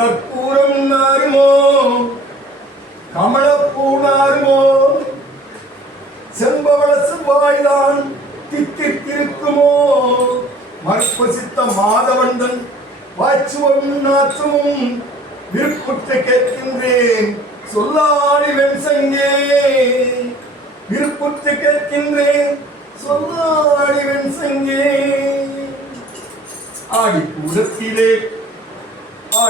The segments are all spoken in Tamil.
கற்பூரம் நாருமோ? கமலப்பூ நாருமோ செம்பவளசு வாய்தான் தித்தித்திருக்குமோ? மற்பசித்த மாதவந்தன் வாச்சுவம் நாற்றமும் விருப்புற்று கேட்கின்றேன். சொல்லாடி வெண்சங்கே விருப்புற்று கேட்கின்றேன். சொல்லாடி வெண்சங்கே. ஆடி பூரத்திலே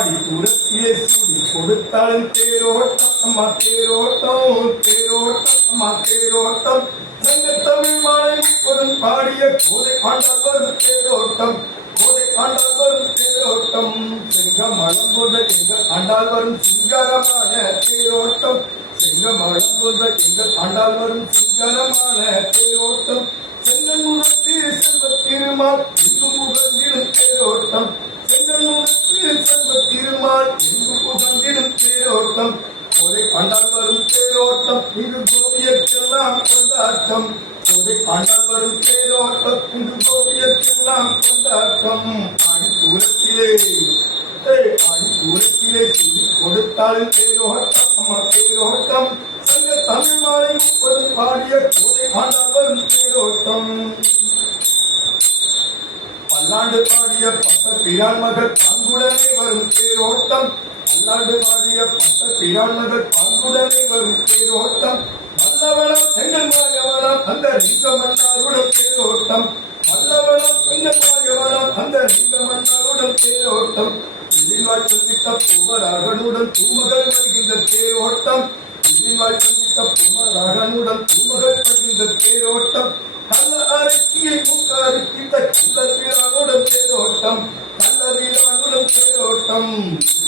பாடி தூரத்திலே சுடி கொடுத்தாலும் தேரோட்டம் அம்மா தேரோட்டம் தேரோட்டம் அம்மா தேரோட்டம். சங்க தமிழ் மாலை முப்பதும் பாடிய கோதை ஆண்டால் தேரோட்டம் கோதை ஆண்டால் வரும் தேரோட்டம். சிங்கம் மலம் போன்ற எங்கள் ஆண்டால் வரும் சிங்காரமான தேரோட்டம். சிங்கம் மலம் போன்ற எங்கள் ஆண்டால் வரும் சிங்காரமான தேரோட்டம். செங்கன் முகத்தில் செல்வ திருமால் இந்து முகத்திலும் தேரோட்டம். திருமால் எங்கும் புகழ்ந்திடும் தேரோட்டம் ஒரு ஆண்டால் வரும் தேரோட்டம் இங்கு கோபியற்கெல்லாம் கொண்டாட்டம் ஒரு ஆண்டால் வரும் தேரோட்டம் இங்கு கோபியற்கெல்லாம் கொண்டாட்டம் ஆடி தூரத்திலே ஏய், ஆடி தூரத்திலே சுடி கொடுத்தால் தேரோட்டம் அம்மா தேரோட்டம் சங்க தமிழ் மாலை முப்பது பாடிய கோதை ஆண்டால் வரும் தேரோட்டம் பல்லாண்டு பாடிய பட்ட பிரான் மகள் பங்குடனே வரும் தேரோட்டம். பல்லாண்டு பாடிய பட்ட பிரான் மகள் பங்குடனே வரும் தேரோட்டம். வல்லவளம் எங்கள் மாயவனம் அந்த லிங்கமன்னாருடன் தேரோட்டம். வல்லவளம் எங்கள் மாயவனம் அந்த லிங்கமன்னாருடன் தேரோட்டம். இதில்வாழ் சந்தித்த புவராகனுடன் தூமகள் வருகின்ற தேரோட்டம். இதில்வாழ் சந்தித்த புவராகனுடன் தூமகள் வருகின்ற தேரோட்டம். கள்ள அரிசியை மூக்க அரிக்கிட்ட கள்ள வீரானுடன் தேரோட்டம் கள்ள வீரானுடன் தேரோட்டம்.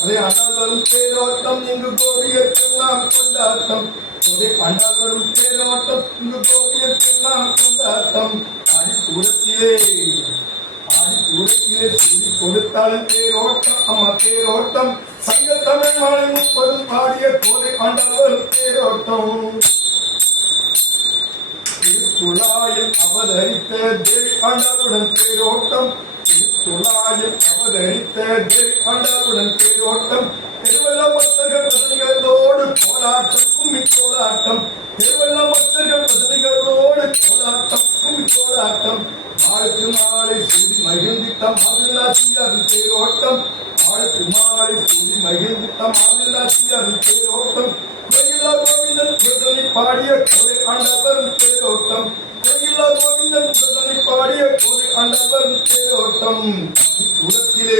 அதே அண்ணால் வரும் தேரோட்டம் இங்கு கோரியற்கெல்லாம் கொண்டாட்டம். ஒரே அண்ணால் வரும் தேரோட்டம் இங்கு கோரியற்கெல்லாம் கொண்டாட்டம். அடி கூடத்திலே ஆடி தூரத்திலே சுடி கொடுத்தாலும் தேரோட்டம் அம்மா தேரோட்டம். சங்க தமிழ் மாலை முப்பதும் பாடிய கோதை ஆண்டால் தேரோட்டம். திருத்துழாயில் அவதரித்த தேவி ஆண்டாளுடன் தேரோட்டம். திருத்துழாயில் அவதரித்த தேவி ஆண்டாளுடன் தேரோட்டம். திருவள்ள பக்தர்கள் பதவிகளோடு போராட்டம் கும்மி போராட்டம் திருவள்ள பக்தர்கள் பதவிகளோடு போராட்டம் கும்மி போராட்டம் நாளுக்கு நாளை சூடி மகிழ்ந்தித்த மாதிரிலாசியாரின் பேரோட்டம் நாளுக்கு நாளை சூடி மகிழ்ந்தித்த மாதிரிலாசியாரின் தேரோட்டம். கோயிலா கோவிந்தன் பாடிய கோதை ஆண்டவரும் தேரோட்டம் கோயிலா கோவிந்தன் குருதனை பாடிய கோதை ஆண்டவரும் தேரோட்டம் ஆதி தூரத்திலே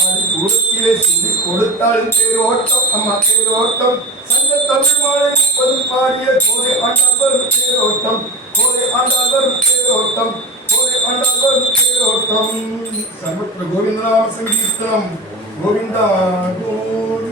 ஆதி தூரத்திலே சுடி கொடுத்தால் தேரோட்டம் அம்மா தேரோட்டம் சங்க தமிழ் மாலை முப்பது பாடிய கோதை ஆண்டவரும் தேரோட்டம் கோதை ஆண்டவரும் தேரோட்டம் கோதை ஆண்டவரும் தேரோட்டம் சர்வத்திர கோவிந்தநாம சங்கீர்த்தனம் கோவிந்தா கோவிந்த